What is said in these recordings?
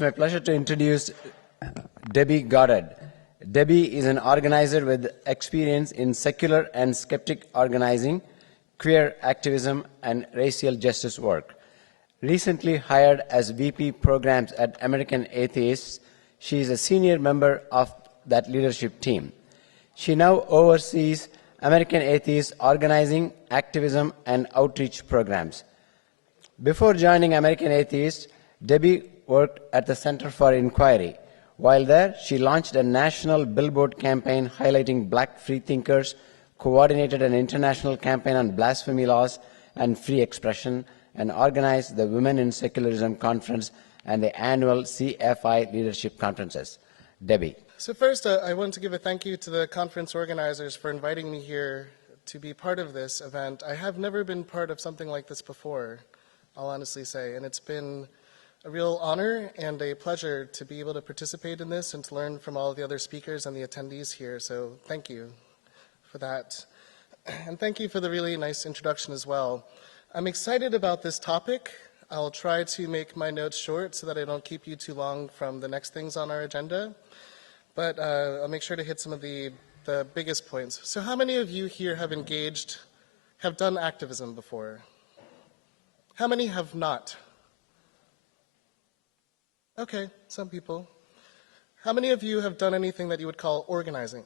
It's my pleasure to introduce Debbie Goddard. Debbie is an organizer with experience in secular and skeptic organizing, queer activism, and racial justice work. Recently hired as VP Programs at American Atheists, she is a senior member of that leadership team. She now oversees American Atheists organizing, activism, and outreach programs. Before joining American Atheists, Debbie worked at the Center for Inquiry. While there, she launched a national billboard campaign highlighting black freethinkers, coordinated an international campaign on blasphemy laws and free expression, and organized the Women in Secularism Conference and the annual CFI Leadership Conferences. Debbie. So first, I want to give a thank you to the conference organizers for inviting me here to be part of this event. I have never been part of something like this before, I'll honestly say, and it's been a real honor and a pleasure to be able to participate in this and to learn from all of the other speakers and the attendees here, so thank you for that. And thank you for the really nice introduction as well. I'm excited about this topic. I'll try to make my notes short so that I don't keep you too long from the next things on our agenda. But I'll make sure to hit some of the biggest points. So how many of you here have done activism before? How many have not? Okay, some people. How many of you have done anything that you would call organizing?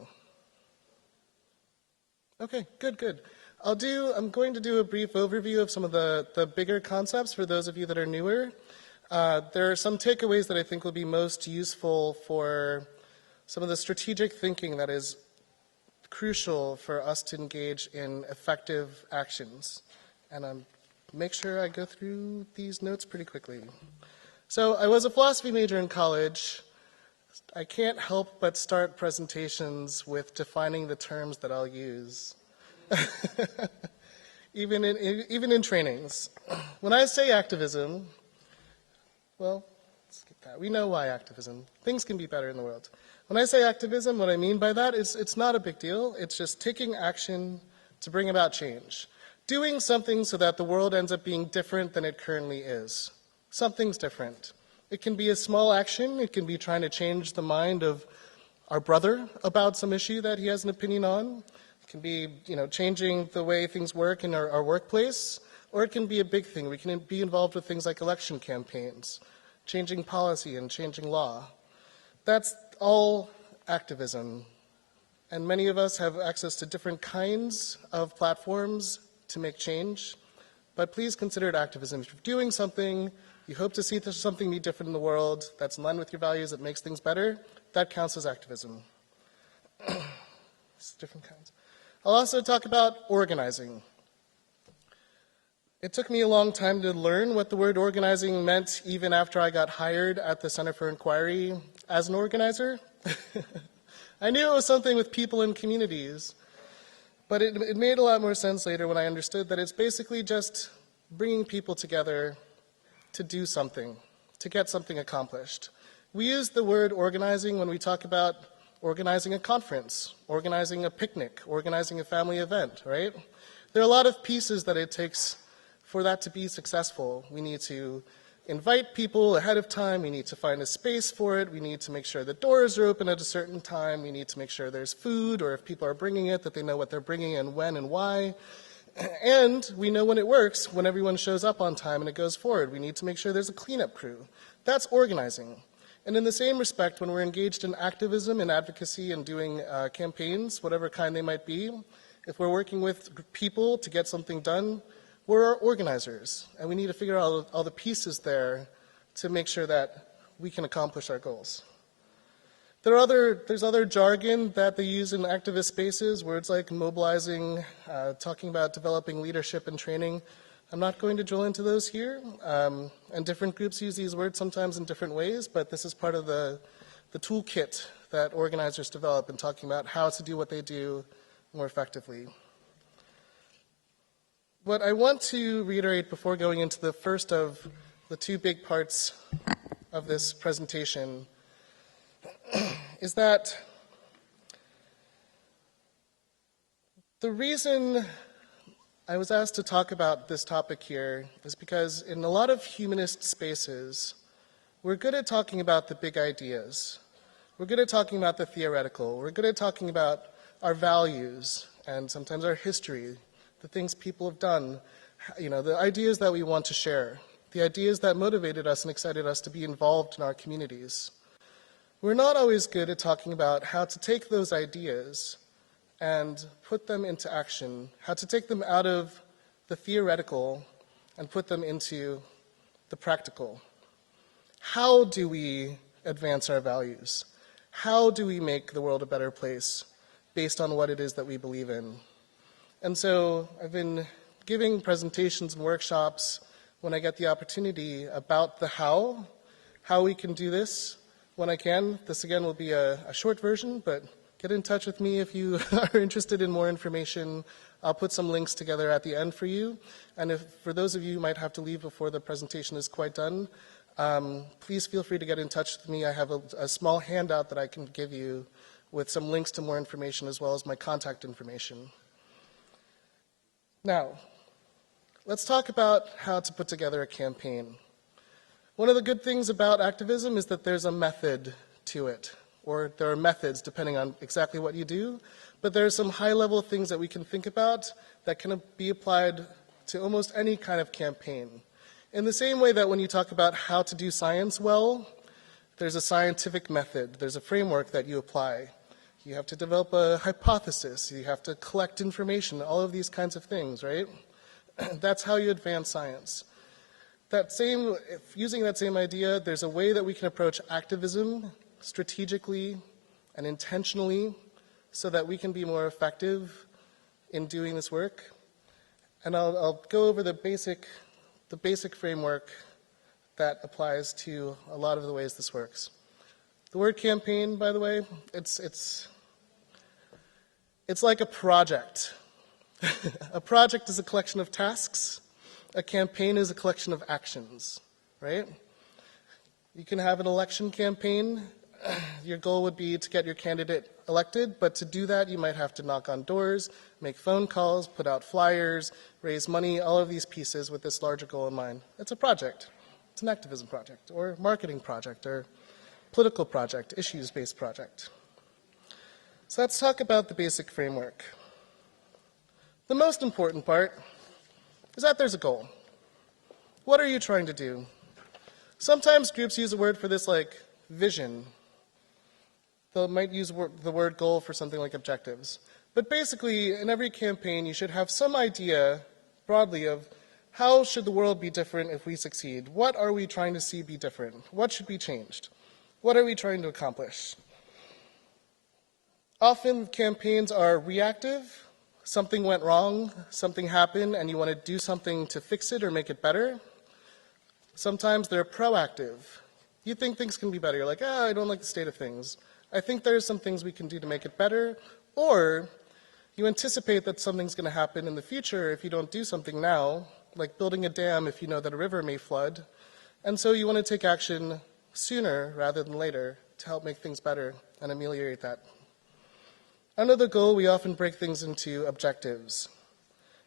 Okay, good, good. I'm going to do a brief overview of some of the bigger concepts for those of you that are newer. There are some takeaways that I think will be most useful for some of the strategic thinking that is crucial for us to engage in effective actions. And make sure I go through these notes pretty quickly. So I was a philosophy major in college. I can't help but start presentations with defining the terms that I'll use, even in trainings. When I say activism, well, skip that. We know why activism. Things can be better in the world. When I say activism, what I mean by that is it's not a big deal. It's just taking action to bring about change. Doing something so that the world ends up being different than it currently is. Something's different. It can be a small action. It can be trying to change the mind of our brother about some issue that he has an opinion on. It can be, changing the way things work in our workplace. Or it can be a big thing. We can be involved with things like election campaigns, changing policy and changing law. That's all activism. And many of us have access to different kinds of platforms to make change. But please consider it activism. If you're doing something, you hope to see something be different in the world that's in line with your values, that makes things better, that counts as activism. It's different kinds. I'll also talk about organizing. It took me a long time to learn what the word organizing meant, even after I got hired at the Center for Inquiry as an organizer. I knew it was something with people and communities, but it made a lot more sense later when I understood that it's basically just bringing people together to do something, to get something accomplished. We use the word organizing when we talk about organizing a conference, organizing a picnic, organizing a family event, right? There are a lot of pieces that it takes for that to be successful. We need to invite people ahead of time. We need to find a space for it. We need to make sure the doors are open at a certain time. We need to make sure there's food, or if people are bringing it, that they know what they're bringing and when and why. And we know when it works, when everyone shows up on time and it goes forward. We need to make sure there's a cleanup crew. That's organizing. And in the same respect, when we're engaged in activism and advocacy and doing campaigns, whatever kind they might be, if we're working with people to get something done, we're organizers. And we need to figure out all the pieces there to make sure that we can accomplish our goals. There's other jargon that they use in activist spaces, words like mobilizing, talking about developing leadership and training. I'm not going to drill into those here, and different groups use these words sometimes in different ways, but this is part of the toolkit that organizers develop in talking about how to do what they do more effectively. What I want to reiterate before going into the first of the two big parts of this presentation is that the reason I was asked to talk about this topic here is because in a lot of humanist spaces, We're good at talking about the big ideas. We're good at talking about the theoretical. We're good at talking about our values and sometimes our history, the things people have done, the ideas that we want to share, the ideas that motivated us and excited us to be involved in our communities. We're not always good at talking about how to take those ideas and put them into action, how to take them out of the theoretical and put them into the practical. How do we advance our values? How do we make the world a better place based on what it is that we believe in? And so I've been giving presentations and workshops when I get the opportunity about the how we can do this when I can. This again will be a short version, but get in touch with me if you are interested in more information. I'll put some links together at the end for you. And if for those of you who might have to leave before the presentation is quite done, please feel free to get in touch with me. I have a small handout that I can give you with some links to more information as well as my contact information. Now, let's talk about how to put together a campaign. One of the good things about activism is that there's a method to it, or there are methods depending on exactly what you do, but there are some high-level things that we can think about that can be applied to almost any kind of campaign. In the same way that when you talk about how to do science well, there's a scientific method, there's a framework that you apply. You have to develop a hypothesis, you have to collect information, all of these kinds of things, right? That's how you advance science. Using that same idea, there's a way that we can approach activism strategically and intentionally so that we can be more effective in doing this work. And I'll go over the basic framework that applies to a lot of the ways this works. The word campaign, by the way, it's like a project. A project is a collection of tasks. A campaign is a collection of actions, right? You can have an election campaign. Your goal would be to get your candidate elected, but to do that, you might have to knock on doors, make phone calls, put out flyers, raise money, all of these pieces with this larger goal in mind. It's a project. It's an activism project, or marketing project, or political project, issues-based project. So let's talk about the basic framework. The most important part is that there's a goal. What are you trying to do? Sometimes groups use a word for this like vision. They might use the word goal for something like objectives. But basically, in every campaign, you should have some idea broadly of how should the world be different if we succeed? What are we trying to see be different? What should be changed? What are we trying to accomplish? Often campaigns are reactive. Something went wrong, something happened, and you want to do something to fix it or make it better. Sometimes they're proactive. You think things can be better. You're like, I don't like the state of things. I think there's some things we can do to make it better. Or you anticipate that something's going to happen in the future if you don't do something now, like building a dam if you know that a river may flood. And so you want to take action sooner rather than later to help make things better and ameliorate that. Under the goal, we often break things into objectives.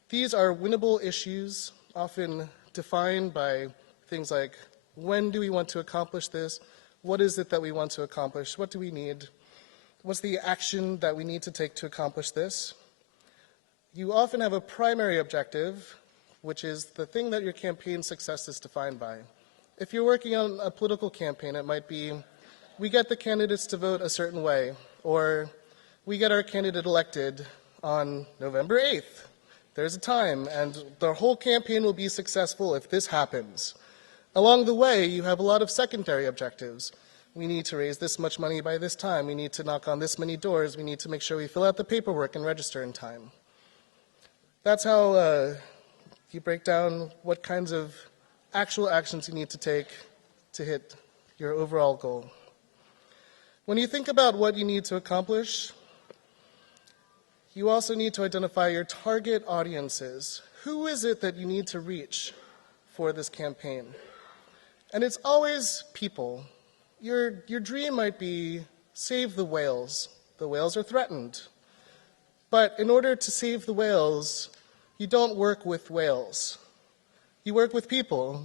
These are winnable issues, often defined by things like, when do we want to accomplish this? What is it that we want to accomplish? What do we need? What's the action that we need to take to accomplish this? You often have a primary objective, which is the thing that your campaign success is defined by. If you're working on a political campaign, it might be, we get the candidates to vote a certain way, or we get our candidate elected on November 8th. There's a time, and the whole campaign will be successful if this happens. Along the way, you have a lot of secondary objectives. We need to raise this much money by this time. We need to knock on this many doors. We need to make sure we fill out the paperwork and register in time. That's how you break down what kinds of actual actions you need to take to hit your overall goal. When you think about what you need to accomplish, you also need to identify your target audiences. Who is it that you need to reach for this campaign? And it's always people. Your dream might be save the whales. The whales are threatened. But in order to save the whales, you don't work with whales. You work with people.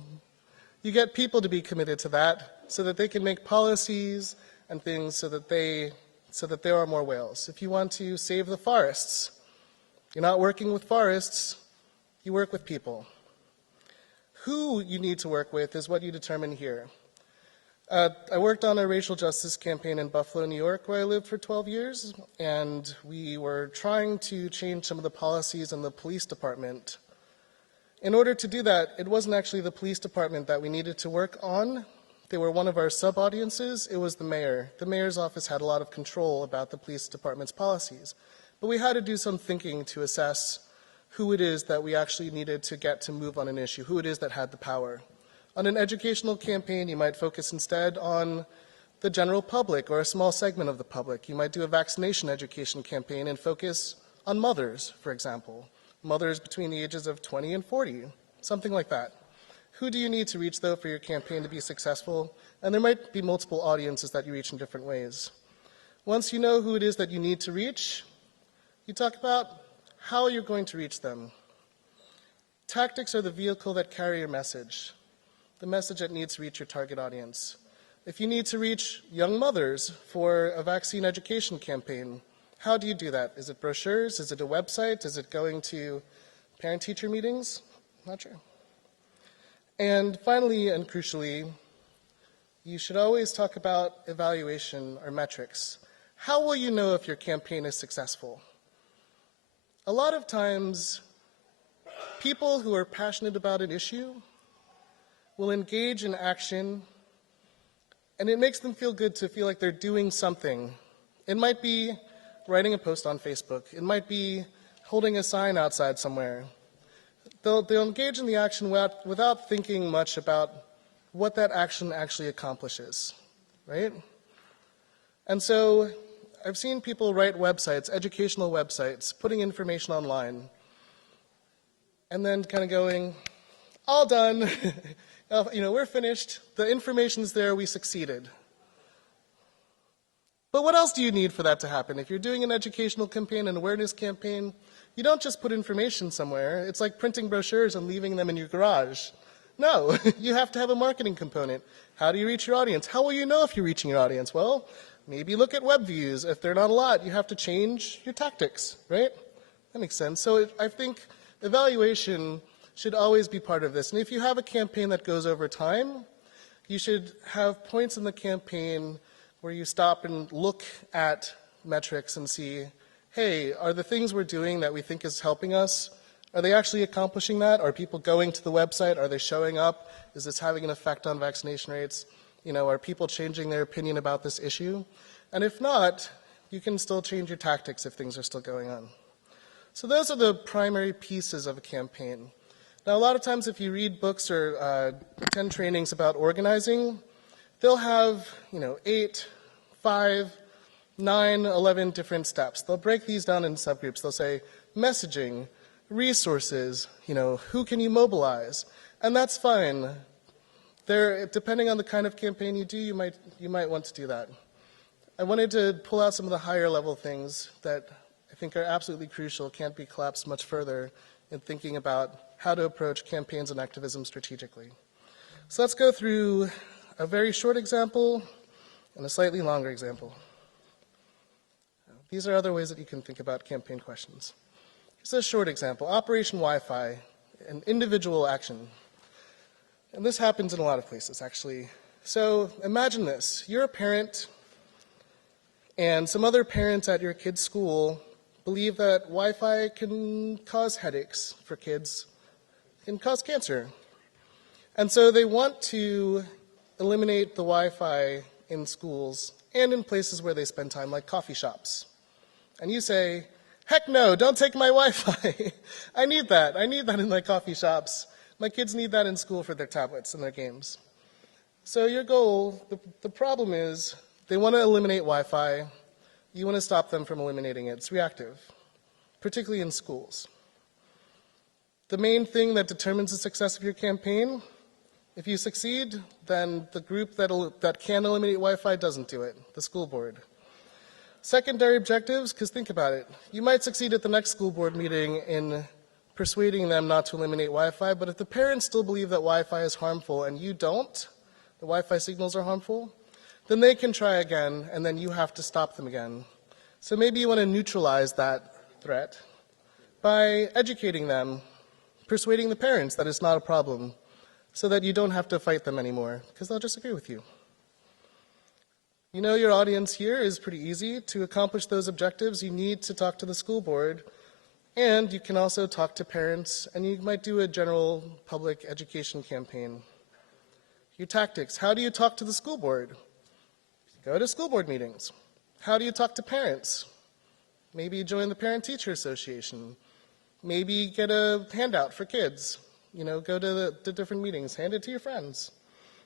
You get people to be committed to that. so that they can make policies and things so that there are more whales. If you want to save the forests, you're not working with forests, you work with people. Who you need to work with is what you determine here. I worked on a racial justice campaign in Buffalo, New York, where I lived for 12 years, and we were trying to change some of the policies in the police department. In order to do that, it wasn't actually the police department that we needed to work on. They were one of our sub-audiences. It was the mayor. The mayor's office had a lot of control about the police department's policies. But we had to do some thinking to assess who it is that we actually needed to get to move on an issue, who it is that had the power. On an educational campaign, you might focus instead on the general public or a small segment of the public. You might do a vaccination education campaign and focus on mothers, for example. Mothers between the ages of 20 and 40, something like that. Who do you need to reach, though, for your campaign to be successful? And there might be multiple audiences that you reach in different ways. Once you know who it is that you need to reach, you talk about how you're going to reach them. Tactics are the vehicle that carry your message, the message that needs to reach your target audience. If you need to reach young mothers for a vaccine education campaign, how do you do that? Is it brochures? Is it a website? Is it going to parent-teacher meetings? Not sure. And finally, and crucially, you should always talk about evaluation or metrics. How will you know if your campaign is successful? A lot of times, people who are passionate about an issue will engage in action, and it makes them feel good to feel like they're doing something. It might be writing a post on Facebook. It might be holding a sign outside somewhere. They'll engage in the action without thinking much about what that action actually accomplishes, right? And so I've seen people write websites, educational websites, putting information online, and then kind of going, all done. We're finished. The information's there. We succeeded. But what else do you need for that to happen? If you're doing an educational campaign, an awareness campaign, you don't just put information somewhere. It's like printing brochures and leaving them in your garage. No, you have to have a marketing component. How do you reach your audience? How will you know if you're reaching your audience? Well, maybe look at web views. If they're not a lot, you have to change your tactics, right? That makes sense. So I think evaluation should always be part of this. And if you have a campaign that goes over time, you should have points in the campaign where you stop and look at metrics and see, hey, are the things we're doing that we think is helping us, are they actually accomplishing that? Are people going to the website? Are they showing up? Is this having an effect on vaccination rates? Are people changing their opinion about this issue? And if not, you can still change your tactics if things are still going on. So those are the primary pieces of a campaign. Now, a lot of times if you read books or attend trainings about organizing, they'll have, 8, 5, 9, 11 different steps. They'll break these down in subgroups. They'll say messaging, resources, who can you mobilize? And that's fine. Depending on the kind of campaign you do, you might want to do that. I wanted to pull out some of the higher level things that I think are absolutely crucial, can't be collapsed much further in thinking about how to approach campaigns and activism strategically. So let's go through a very short example and a slightly longer example. These are other ways that you can think about campaign questions. Here's a short example, Operation Wi-Fi, an individual action. And this happens in a lot of places, actually. So imagine this. You're a parent, and some other parents at your kid's school believe that Wi-Fi can cause headaches for kids, can cause cancer. And so they want to eliminate the Wi-Fi in schools and in places where they spend time, like coffee shops. And you say, heck no, don't take my Wi-Fi. I need that in my coffee shops. My kids need that in school for their tablets and their games. So your goal, the problem is, they want to eliminate Wi-Fi. You want to stop them from eliminating it. It's reactive, particularly in schools. The main thing that determines the success of your campaign, if you succeed, then the group that can eliminate Wi-Fi doesn't do it, the school board. Secondary objectives, because think about it. You might succeed at the next school board meeting in persuading them not to eliminate Wi-Fi, but if the parents still believe that Wi-Fi is harmful and you don't, the Wi-Fi signals are harmful, then they can try again, and then you have to stop them again. So maybe you want to neutralize that threat by educating them, persuading the parents that it's not a problem, so that you don't have to fight them anymore, because they'll just agree with you. You know your audience here is pretty easy. To accomplish those objectives, you need to talk to the school board, and you can also talk to parents, and you might do a general public education campaign. Your tactics. How do you talk to the school board? Go to school board meetings. How do you talk to parents? Maybe join the Parent-Teacher Association. Maybe get a handout for kids. You know, go to the different meetings, hand it to your friends.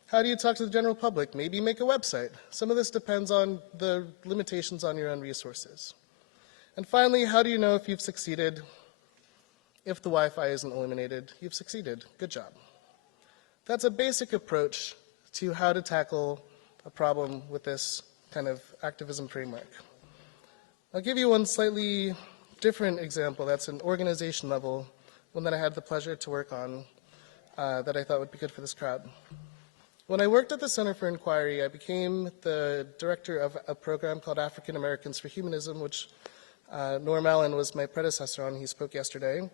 How do you talk to the general public? Maybe make a website. Some of this depends on the limitations on your own resources. And finally, how do you know if you've succeeded? If the Wi-Fi isn't eliminated, you've succeeded. Good job. That's a basic approach to how to tackle a problem with this kind of activism framework. I'll give you one slightly different example that's an organization level, one that I had the pleasure to work on that I thought would be good for this crowd. When I worked at the Center for Inquiry, I became the director of a program called African Americans for Humanism, which Norm Allen was my predecessor on. He spoke yesterday.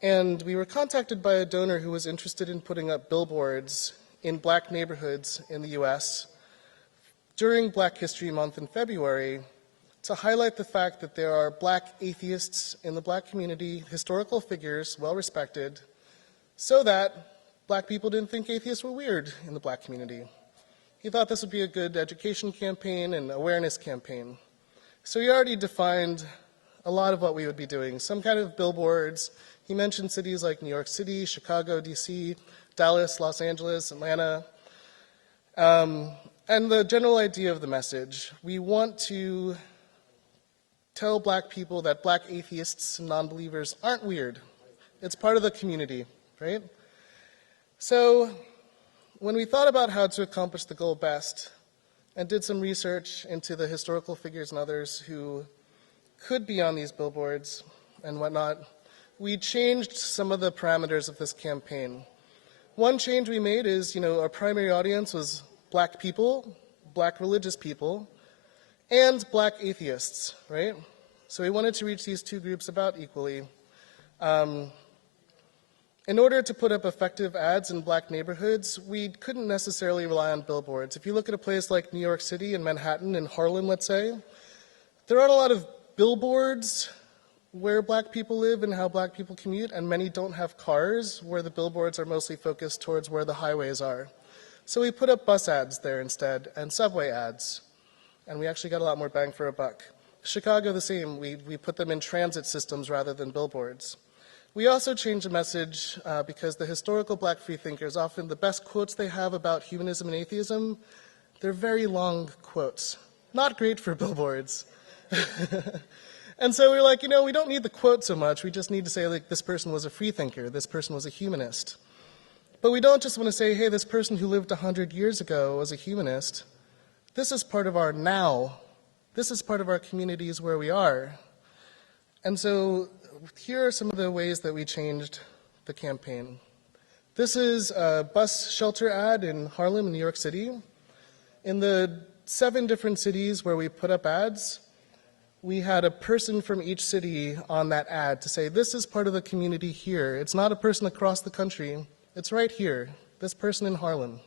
And we were contacted by a donor who was interested in putting up billboards in black neighborhoods in the US during Black History Month in February to highlight the fact that there are black atheists in the black community, historical figures, well respected, so that black people didn't think atheists were weird in the black community. He thought this would be a good education campaign and awareness campaign. So he already defined a lot of what we would be doing, some kind of billboards. He mentioned cities like New York City, Chicago, DC, Dallas, Los Angeles, Atlanta. And the general idea of the message, we want to tell black people that black atheists and non-believers aren't weird. It's part of the community, right? So when we thought about how to accomplish the goal best and did some research into the historical figures and others who could be on these billboards and whatnot, we changed some of the parameters of this campaign. One change we made is, our primary audience was black people, black religious people, and black atheists, right? So we wanted to reach these two groups about equally. In order to put up effective ads in black neighborhoods, we couldn't necessarily rely on billboards. If you look at a place like New York City and Manhattan and Harlem, let's say, there aren't a lot of billboards where black people live and how black people commute, and many don't have cars where the billboards are mostly focused towards where the highways are. So we put up bus ads there instead, and subway ads, and we actually got a lot more bang for a buck. Chicago, the same. We put them in transit systems rather than billboards. We also changed the message because the historical black freethinkers, often the best quotes they have about humanism and atheism, they're very long quotes. Not great for billboards. And so we were like, we don't need the quote so much. We just need to say, like, this person was a freethinker, this person was a humanist. But we don't just want to say, hey, this person who lived 100 years ago was a humanist. This is part of our now. This is part of our communities where we are. And so here are some of the ways that we changed the campaign. This is a bus shelter ad in Harlem in New York City. In the 7 different cities where we put up ads, we had a person from each city on that ad to say, this is part of the community here. It's not a person across the country. It's right here, this person in Harlem.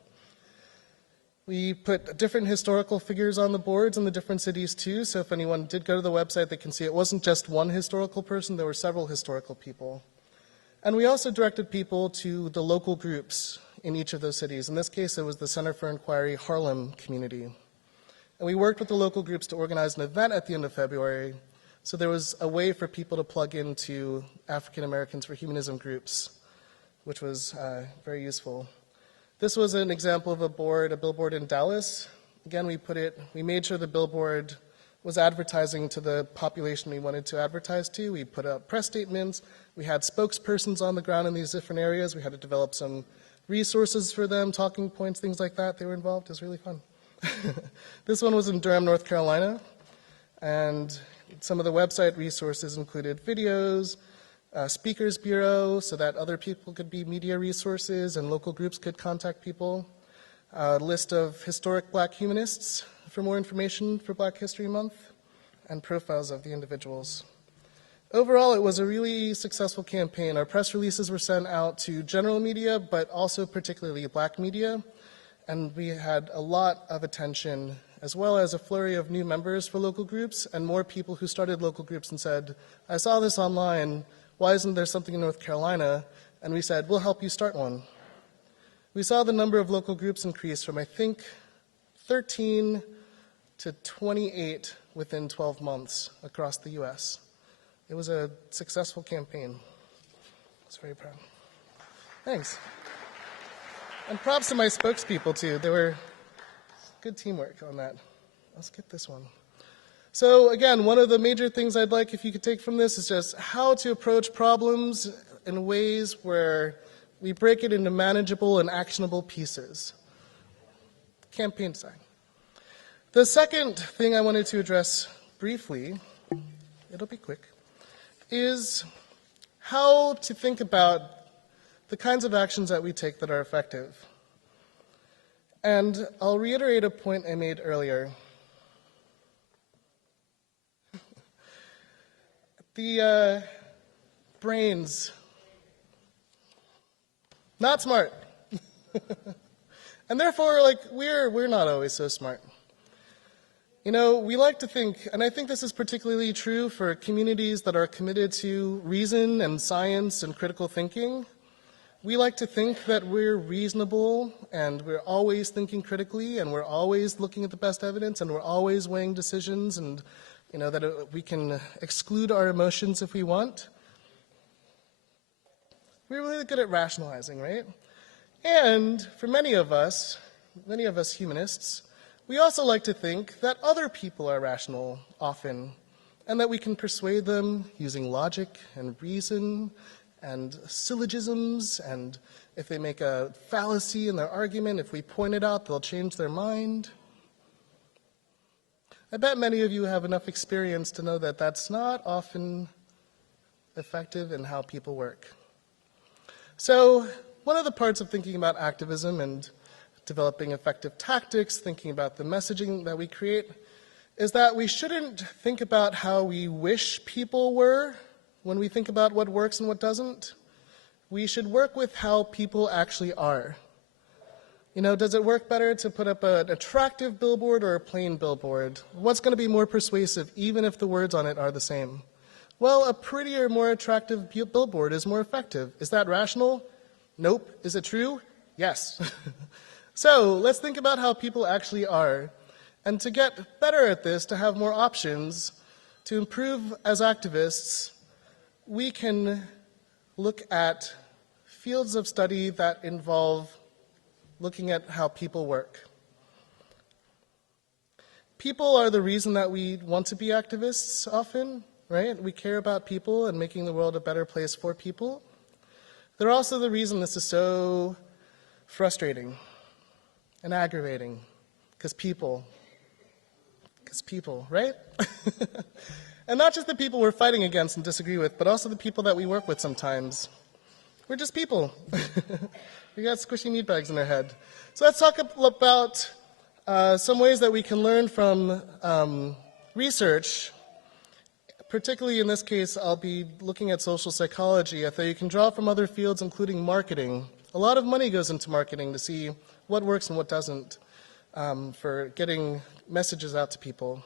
We put different historical figures on the boards in the different cities too, so if anyone did go to the website, they can see it wasn't just one historical person, there were several historical people. And we also directed people to the local groups in each of those cities. In this case, it was the Center for Inquiry Harlem community. And we worked with the local groups to organize an event at the end of February, so there was a way for people to plug into African Americans for Humanism groups, which was very useful. This was an example of a billboard in Dallas. Again, we made sure the billboard was advertising to the population we wanted to advertise to. We put out press statements. We had spokespersons on the ground in these different areas. We had to develop some resources for them, talking points, things like that. They were involved. It was really fun. This one was in Durham, North Carolina, and some of the website resources included videos, speakers bureau, so that other people could be media resources and local groups could contact people. a list of historic black humanists for more information for Black History Month, and profiles of the individuals. Overall, it was a really successful campaign. Our press releases were sent out to general media, but also particularly black media, and we had a lot of attention, as well as a flurry of new members for local groups, and more people who started local groups and said, I saw this online, why isn't there something in North Carolina? And we said, we'll help you start one. We saw the number of local groups increase from, I think, 13 to 28 within 12 months across the US. It was a successful campaign. I was very proud. Thanks. And props to my spokespeople, too. They were good teamwork on that. Let's get this one. So again, one of the major things I'd like if you could take from this is just how to approach problems in ways where we break it into manageable and actionable pieces. Campaign design. The second thing I wanted to address briefly, it'll be quick, is how to think about the kinds of actions that we take that are effective. And I'll reiterate a point I made earlier. The brains, not smart. And therefore, like, we're not always so smart. You know, we like to think, and I think this is particularly true for communities that are committed to reason and science and critical thinking. We like to think that we're reasonable and we're always thinking critically and we're always looking at the best evidence and we're always weighing decisions and, you know, that we can exclude our emotions if we want. We're really good at rationalizing, right? And for many of us humanists, we also like to think that other people are rational often, and that we can persuade them using logic and reason and syllogisms, and if they make a fallacy in their argument, if we point it out, they'll change their mind. I bet many of you have enough experience to know that that's not often effective in how people work. So one of the parts of thinking about activism and developing effective tactics, thinking about the messaging that we create, is that we shouldn't think about how we wish people were when we think about what works and what doesn't. We should work with how people actually are. You know, does it work better to put up an attractive billboard or a plain billboard? What's going to be more persuasive, even if the words on it are the same? Well, a prettier, more attractive billboard is more effective. Is that rational? Nope. Is it true? Yes. So let's think about how people actually are. And to get better at this, to have more options, to improve as activists, we can look at fields of study that involve looking at how people work. People are the reason that we want to be activists often, right? We care about people and making the world a better place for people. They're also the reason this is so frustrating and aggravating, because people, right? And not just the people we're fighting against and disagree with, but also the people that we work with sometimes. We're just people. We got squishy meat bags in our head. So let's talk about some ways that we can learn from research. Particularly in this case, I'll be looking at social psychology, though you can draw from other fields, including marketing. A lot of money goes into marketing to see what works and what doesn't for getting messages out to people.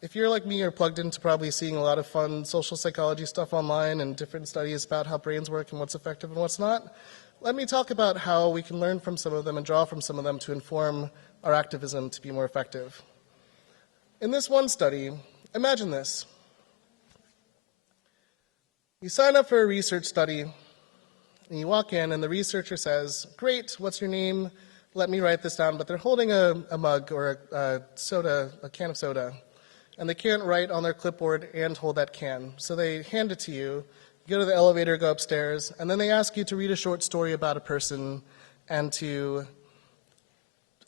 If you're like me, you're plugged into probably seeing a lot of fun social psychology stuff online and different studies about how brains work and what's effective and what's not. Let me talk about how we can learn from some of them and draw from some of them to inform our activism to be more effective. In this one study, imagine this. You sign up for a research study, and you walk in, and the researcher says, great, what's your name? Let me write this down. But they're holding a mug or a can of soda, and they can't write on their clipboard and hold that can. So they hand it to you. You go to the elevator, go upstairs, and then they ask you to read a short story about a person and to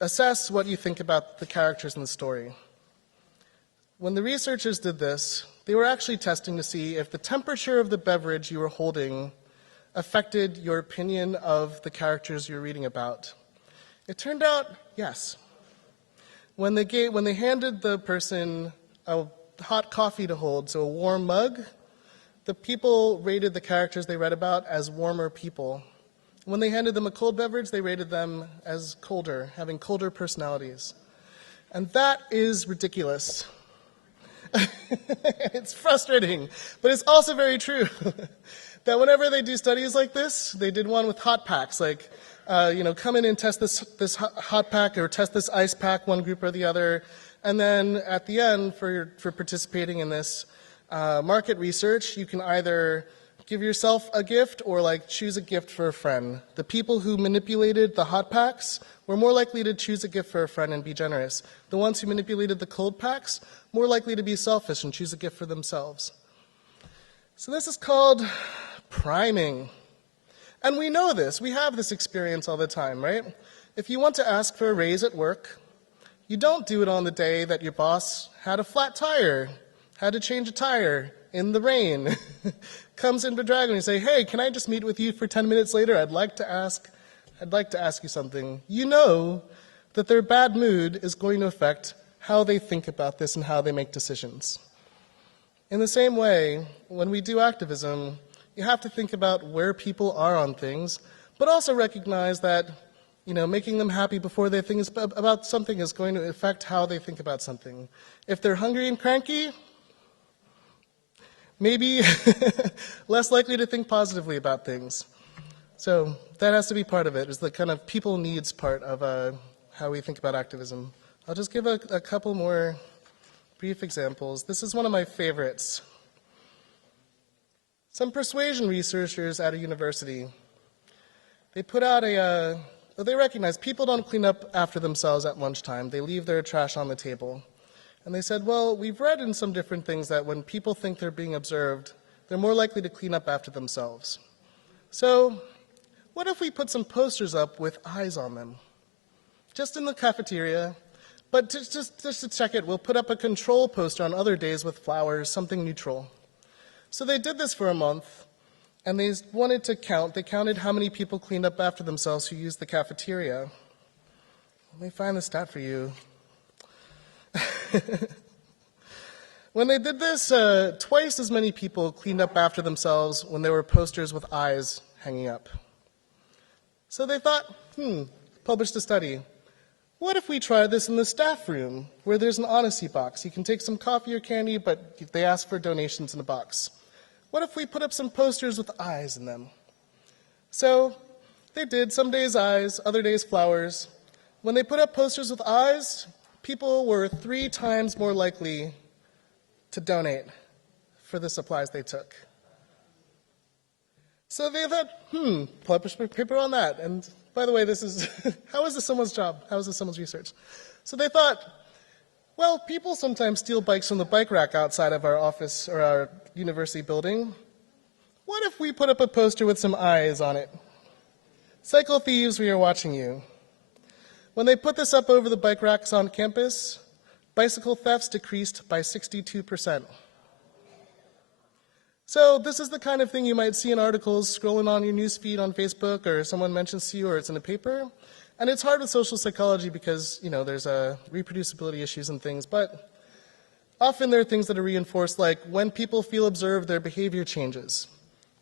assess what you think about the characters in the story. When the researchers did this, they were actually testing to see if the temperature of the beverage you were holding affected your opinion of the characters you're reading about. It turned out, yes. When they handed the person a hot coffee to hold, so a warm mug, the people rated the characters they read about as warmer people. When they handed them a cold beverage, they rated them as colder, having colder personalities. And that is ridiculous. It's frustrating, but it's also very true that whenever they do studies like this, they did one with hot packs, like, come in and test this hot pack or test this ice pack, one group or the other, and then at the end, for participating in this market research, you can either give yourself a gift or choose a gift for a friend. The people who manipulated the hot packs were more likely to choose a gift for a friend and be generous. The ones who manipulated the cold packs, more likely to be selfish and choose a gift for themselves. So this is called priming. And we know this. We have this experience all the time, right? If you want to ask for a raise at work, you don't do it on the day that your boss had a flat tire, had to change a tire in the rain, comes in bedraggled and you say, hey, can I just meet with you for 10 minutes later? I'd like to ask you something. You know that their bad mood is going to affect how they think about this and how they make decisions. In the same way, when we do activism, you have to think about where people are on things, but also recognize that, making them happy before they think about something is going to affect how they think about something. If they're hungry and cranky, maybe less likely to think positively about things. So that has to be part of it, is the kind of people needs part of how we think about activism. I'll just give a couple more brief examples. This is one of my favorites. Some persuasion researchers at a university, they put out they recognize people don't clean up after themselves at lunchtime. They leave their trash on the table. And they said, well, we've read in some different things that when people think they're being observed, they're more likely to clean up after themselves. So what if we put some posters up with eyes on them? Just in the cafeteria, but just to check it, we'll put up a control poster on other days with flowers, something neutral. So they did this for a month, and they wanted to count. They counted how many people cleaned up after themselves who used the cafeteria. Let me find the stat for you. When they did this, twice as many people cleaned up after themselves when there were posters with eyes hanging up. So they thought, published a study. What if we try this in the staff room, where there's an honesty box? You can take some coffee or candy, but they ask for donations in a box. What if we put up some posters with eyes in them? So they did, some days eyes, other days flowers. When they put up posters with eyes, people were 3 times more likely to donate for the supplies they took. So they thought, publish a paper on that. And by the way, this is, how is this someone's job? How is this someone's research? So they thought, well, people sometimes steal bikes from the bike rack outside of our office or our university building. What if we put up a poster with some eyes on it? Cycle thieves, we are watching you. When they put this up over the bike racks on campus, bicycle thefts decreased by 62%. So this is the kind of thing you might see in articles scrolling on your news feed on Facebook, or someone mentions to you, or it's in a paper. And it's hard with social psychology because, there's reproducibility issues and things, but often there are things that are reinforced, like when people feel observed, their behavior changes.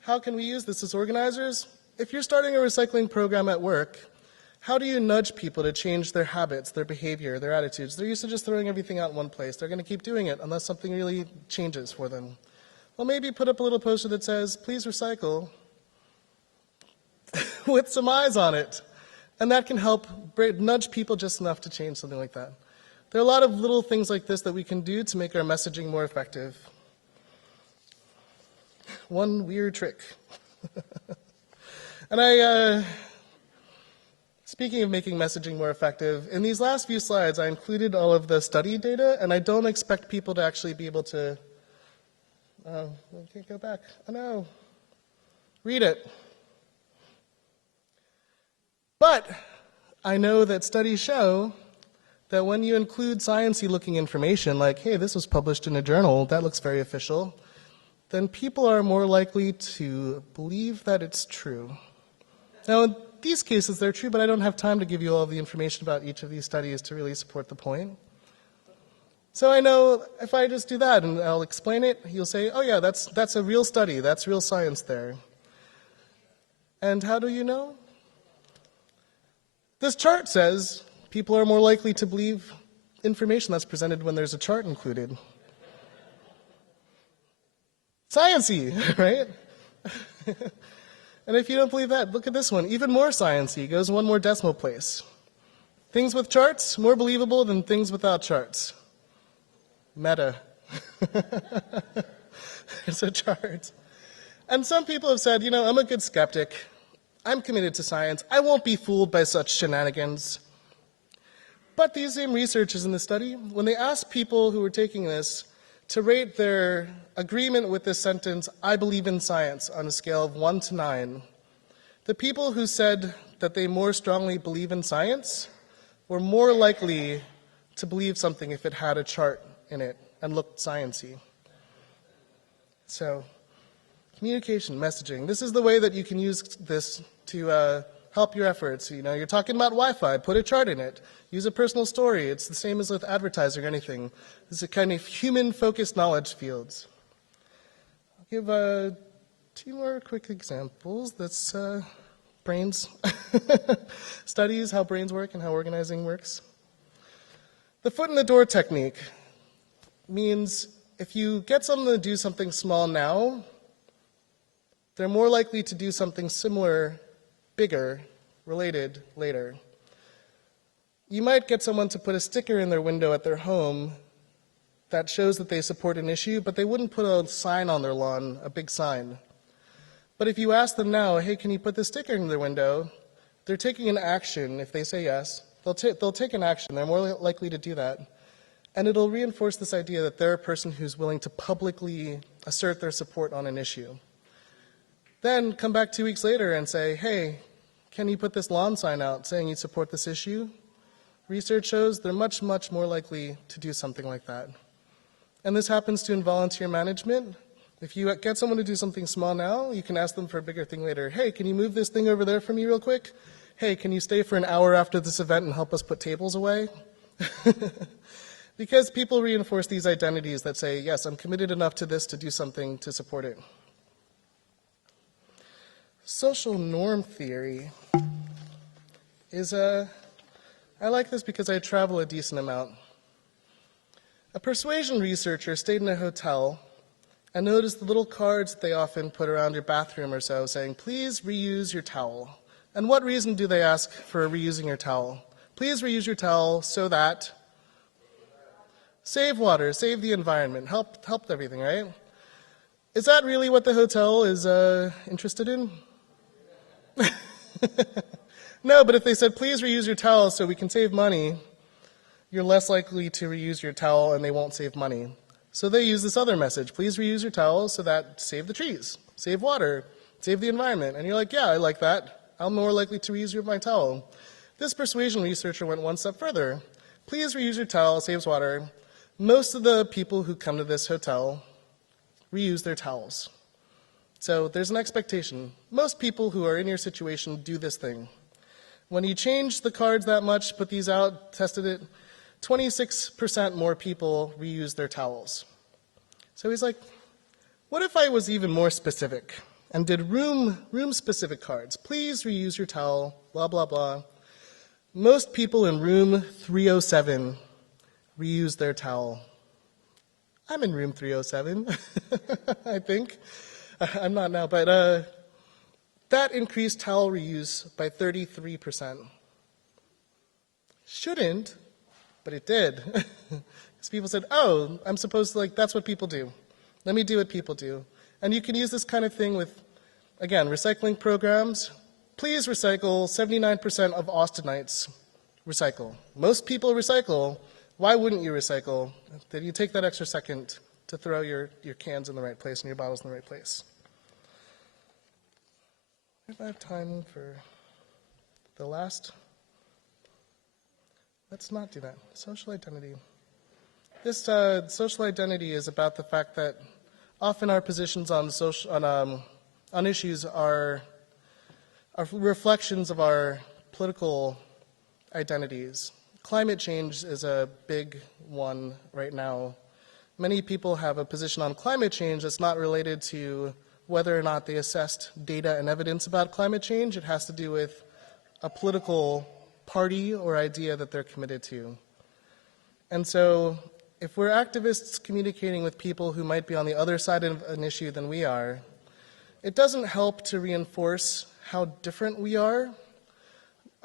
How can we use this as organizers? If you're starting a recycling program at work, how do you nudge people to change their habits, their behavior, their attitudes? They're used to just throwing everything out in one place. They're going to keep doing it unless something really changes for them. Well, maybe put up a little poster that says, please recycle, with some eyes on it. And that can help nudge people just enough to change something like that. There are a lot of little things like this that we can do to make our messaging more effective. One weird trick. And speaking of making messaging more effective, in these last few slides, I included all of the study data, and I don't expect people to actually be able to, I can't go back. Oh no. Read it. But I know that studies show that when you include sciencey looking information, like, hey, this was published in a journal, that looks very official, then people are more likely to believe that it's true. Now, these cases, they're true, but I don't have time to give you all the information about each of these studies to really support the point. So I know if I just do that and I'll explain it, you'll say, oh yeah, that's a real study, that's real science there. And how do you know? This chart says people are more likely to believe information that's presented when there's a chart included. Science-y, right? And if you don't believe that, look at this one. Even more science-y, goes one more decimal place. Things with charts, more believable than things without charts. Meta. There's a chart. And some people have said, you know, I'm a good skeptic. I'm committed to science. I won't be fooled by such shenanigans. But these same researchers in the study, when they asked people who were taking this to rate their agreement with this sentence, I believe in science, on a scale of 1 to 9, the people who said that they more strongly believe in science were more likely to believe something if it had a chart in it and looked science-y. So, communication, messaging. This is the way that you can use this to help your efforts. You know, you're talking about Wi-Fi, put a chart in it. Use a personal story. It's the same as with advertising or anything. This is a kind of human-focused knowledge fields. I'll give 2 more quick examples. That's brains. Studies how brains work and how organizing works. The foot in the door technique means if you get someone to do something small now, they're more likely to do something similar, bigger, related later. You might get someone to put a sticker in their window at their home that shows that they support an issue, but they wouldn't put a sign on their lawn, a big sign. But if you ask them now, hey, can you put this sticker in their window, they're taking an action. If they say yes, they'll take an action. They're more likely to do that. And it'll reinforce this idea that they're a person who's willing to publicly assert their support on an issue. Then come back 2 weeks later and say, hey, can you put this lawn sign out saying you support this issue? Research shows they're much, much more likely to do something like that. And this happens to in volunteer management. If you get someone to do something small now, you can ask them for a bigger thing later. Hey, can you move this thing over there for me real quick? Hey, can you stay for an hour after this event and help us put tables away? Because people reinforce these identities that say, yes, I'm committed enough to this to do something to support it. Social norm theory is I like this because I travel a decent amount. A persuasion researcher stayed in a hotel and noticed the little cards that they often put around your bathroom or so saying, please reuse your towel. And what reason do they ask for reusing your towel? Please reuse your towel so that save water, save the environment, help everything, right? Is that really what the hotel is interested in? No, but if they said, please reuse your towel so we can save money, you're less likely to reuse your towel and they won't save money. So they use this other message, please reuse your towel so that save the trees, save water, save the environment. And you're like, yeah, I like that. I'm more likely to reuse my towel. This persuasion researcher went one step further. Please reuse your towel, saves water. Most of the people who come to this hotel reuse their towels. So there's an expectation. Most people who are in your situation do this thing. When you change the cards that much, put these out, tested it, 26% more people reuse their towels. So he's like, what if I was even more specific and did room-specific cards? Please reuse your towel, blah, blah, blah. Most people in room 307 reuse their towel. I'm in room 307, I think. I'm not now, but that increased towel reuse by 33%. Shouldn't, but it did. Because people said, oh, I'm supposed to, that's what people do. Let me do what people do. And you can use this kind of thing with, again, recycling programs. Please recycle. 79% of Austinites recycle. Most people recycle. Why wouldn't you recycle? Did you take that extra second to throw your cans in the right place and your bottles in the right place? If I have time for the last, let's not do that. Social identity. This social identity is about the fact that often our positions on issues are are reflections of our political identities. Climate change is a big one right now. Many people have a position on climate change that's not related to whether or not they assessed data and evidence about climate change. It has to do with a political party or idea that they're committed to. And so if we're activists communicating with people who might be on the other side of an issue than we are, it doesn't help to reinforce how different we are.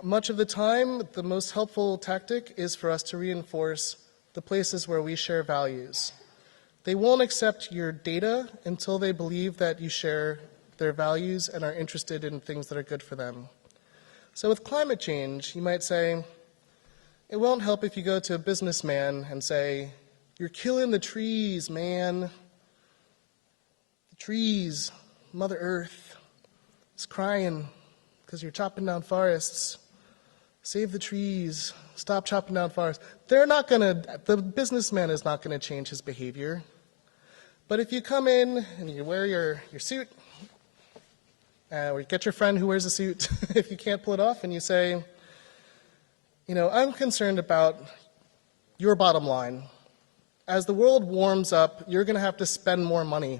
Much of the time, the most helpful tactic is for us to reinforce the places where we share values. They won't accept your data until they believe that you share their values and are interested in things that are good for them. So with climate change, you might say, it won't help if you go to a businessman and say, "You're killing the trees, man. The trees, Mother Earth is crying because you're chopping down forests. Save the trees. Stop chopping down forests." The businessman is not going to change his behavior. But if you come in and you wear your suit, or you get your friend who wears a suit, if you can't pull it off, and you say, I'm concerned about your bottom line. As the world warms up, you're going to have to spend more money.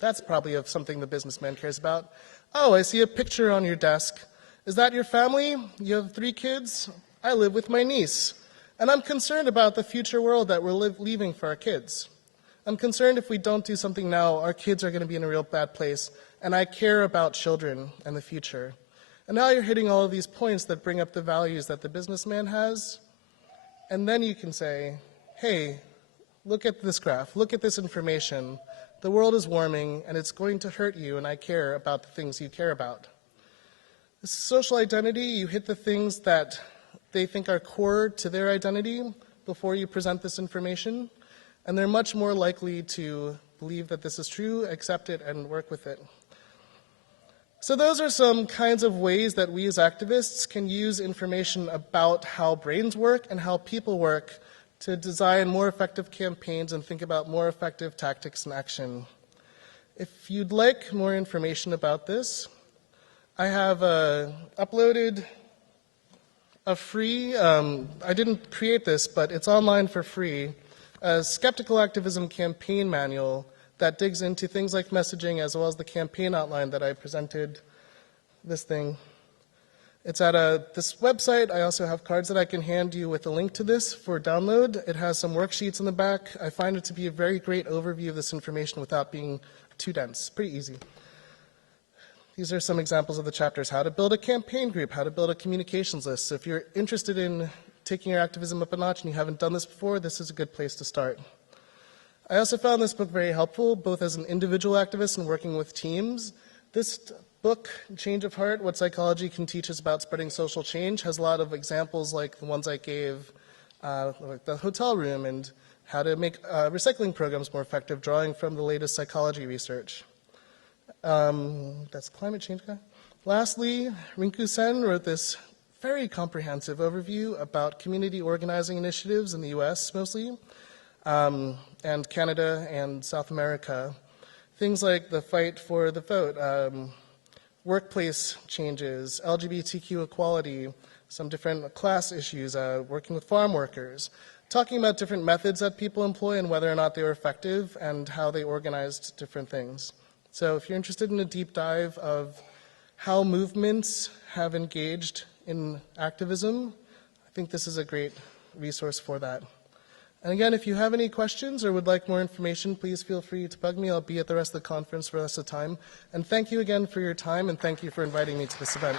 That's probably something the businessman cares about. Oh, I see a picture on your desk. Is that your family? You have 3 kids? I live with my niece. And I'm concerned about the future world that we're leaving for our kids. I'm concerned if we don't do something now, our kids are going to be in a real bad place. And I care about children and the future. And now you're hitting all of these points that bring up the values that the businessman has. And then you can say, hey, look at this graph. Look at this information. The world is warming, and it's going to hurt you, and I care about the things you care about. This social identity, you hit the things that they think are core to their identity before you present this information, and they're much more likely to believe that this is true, accept it, and work with it. So those are some kinds of ways that we as activists can use information about how brains work and how people work to design more effective campaigns and think about more effective tactics and action. If you'd like more information about this, I have uploaded a free, I didn't create this, but it's online for free, a Skeptical Activism campaign manual that digs into things like messaging as well as the campaign outline that I presented this thing. It's at this website. I also have cards that I can hand you with a link to this for download. It has some worksheets in the back. I find it to be a very great overview of this information without being too dense. Pretty easy. These are some examples of the chapters: how to build a campaign group, how to build a communications list. So if you're interested in taking your activism up a notch and you haven't done this before, this is a good place to start. I also found this book very helpful, both as an individual activist and working with teams. This book, Change of Heart, What Psychology Can Teach Us About Spreading Social Change, has a lot of examples like the ones I gave, like the hotel room and how to make recycling programs more effective, drawing from the latest psychology research. That's climate change guy. Lastly, Rinku Sen wrote this very comprehensive overview about community organizing initiatives in the US mostly, and Canada and South America. Things like the fight for the vote, workplace changes, LGBTQ equality, some different class issues, working with farm workers, talking about different methods that people employ and whether or not they were effective and how they organized different things. So if you're interested in a deep dive of how movements have engaged in activism, I think this is a great resource for that. And again, if you have any questions or would like more information, please feel free to bug me. I'll be at the rest of the conference for the rest of the time. And thank you again for your time, and thank you for inviting me to this event.